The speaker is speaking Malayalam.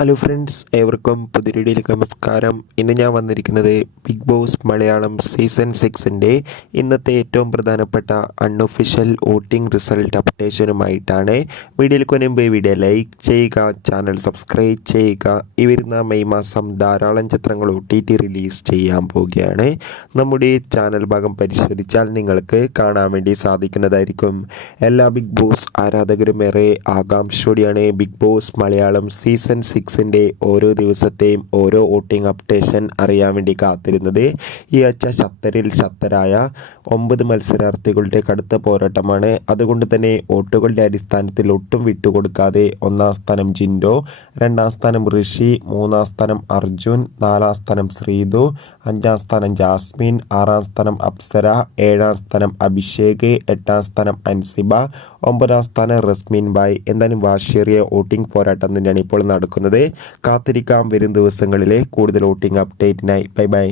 ഹലോ ഫ്രണ്ട്സ് ഏവർക്കും പുതിരിടിയിലേക്ക് നമസ്കാരം. ഇന്ന് ഞാൻ വന്നിരിക്കുന്നത് ബിഗ് ബോസ് മലയാളം സീസൺ സിക്സിന്റെ ഇന്നത്തെ ഏറ്റവും പ്രധാനപ്പെട്ട അൺഒഫീഷ്യൽ വോട്ടിംഗ് റിസൾട്ട് അപ്ഡേഷനുമായിട്ടാണ് വീഡിയോയിലേക്ക് മുൻപ് വീഡിയോ ലൈക്ക് ചെയ്യുക ചാനൽ സബ്സ്ക്രൈബ് ചെയ്യുക. ഈ വരുന്ന മെയ് മാസം ധാരാളം ചിത്രങ്ങൾ ഒ ടി ടി റിലീസ് ചെയ്യാൻ പോവുകയാണ്. നമ്മുടെ ചാനൽ ഭാഗം പരിശോധിച്ചാൽ നിങ്ങൾക്ക് കാണാൻ വേണ്ടി സാധിക്കുന്നതായിരിക്കും. എല്ലാ ബിഗ് ബോസ് ആരാധകരും ഏറെ ആകാംക്ഷയോടെയാണ് ബിഗ് ബോസ് മലയാളം സീസൺ സിക്സിന്റെ ഓരോ ദിവസത്തെയും ഓരോ വോട്ടിംഗ് അപ്ഡേഷൻ അറിയാൻ വേണ്ടി കാത്തിരുന്നത് ഈ ആഴ്ച ശക്തരിൽ ശക്തരായ ഒമ്പത് മത്സരാർത്ഥികളുടെ കടുത്ത പോരാട്ടമാണ്. അതുകൊണ്ട് തന്നെ വോട്ടുകളുടെ അടിസ്ഥാനത്തിൽ ഒട്ടും വിട്ടുകൊടുക്കാതെ ഒന്നാം സ്ഥാനം ജിൻഡോ രണ്ടാം സ്ഥാനം ഋഷി മൂന്നാം സ്ഥാനം അർജുൻ നാലാം സ്ഥാനം ശ്രീതു അഞ്ചാം സ്ഥാനം ജാസ്മിൻ ആറാം സ്ഥാനം അപ്സര ഏഴാം സ്ഥാനം അഭിഷേക് എട്ടാം സ്ഥാനം അൻസിബ ഒമ്പതാം സ്ഥാനം റസ്മിൻ ബായ് എന്തായാലും വാശേറിയ വോട്ടിംഗ് പോരാട്ടം തന്നെയാണ് ഇപ്പോൾ നടക്കുന്നത്. കാത്തിരിക്കാം വരും ദിവസങ്ങളിലെ കൂടുതൽ വോട്ടിംഗ് അപ്ഡേറ്റിനായി ബൈ ബൈ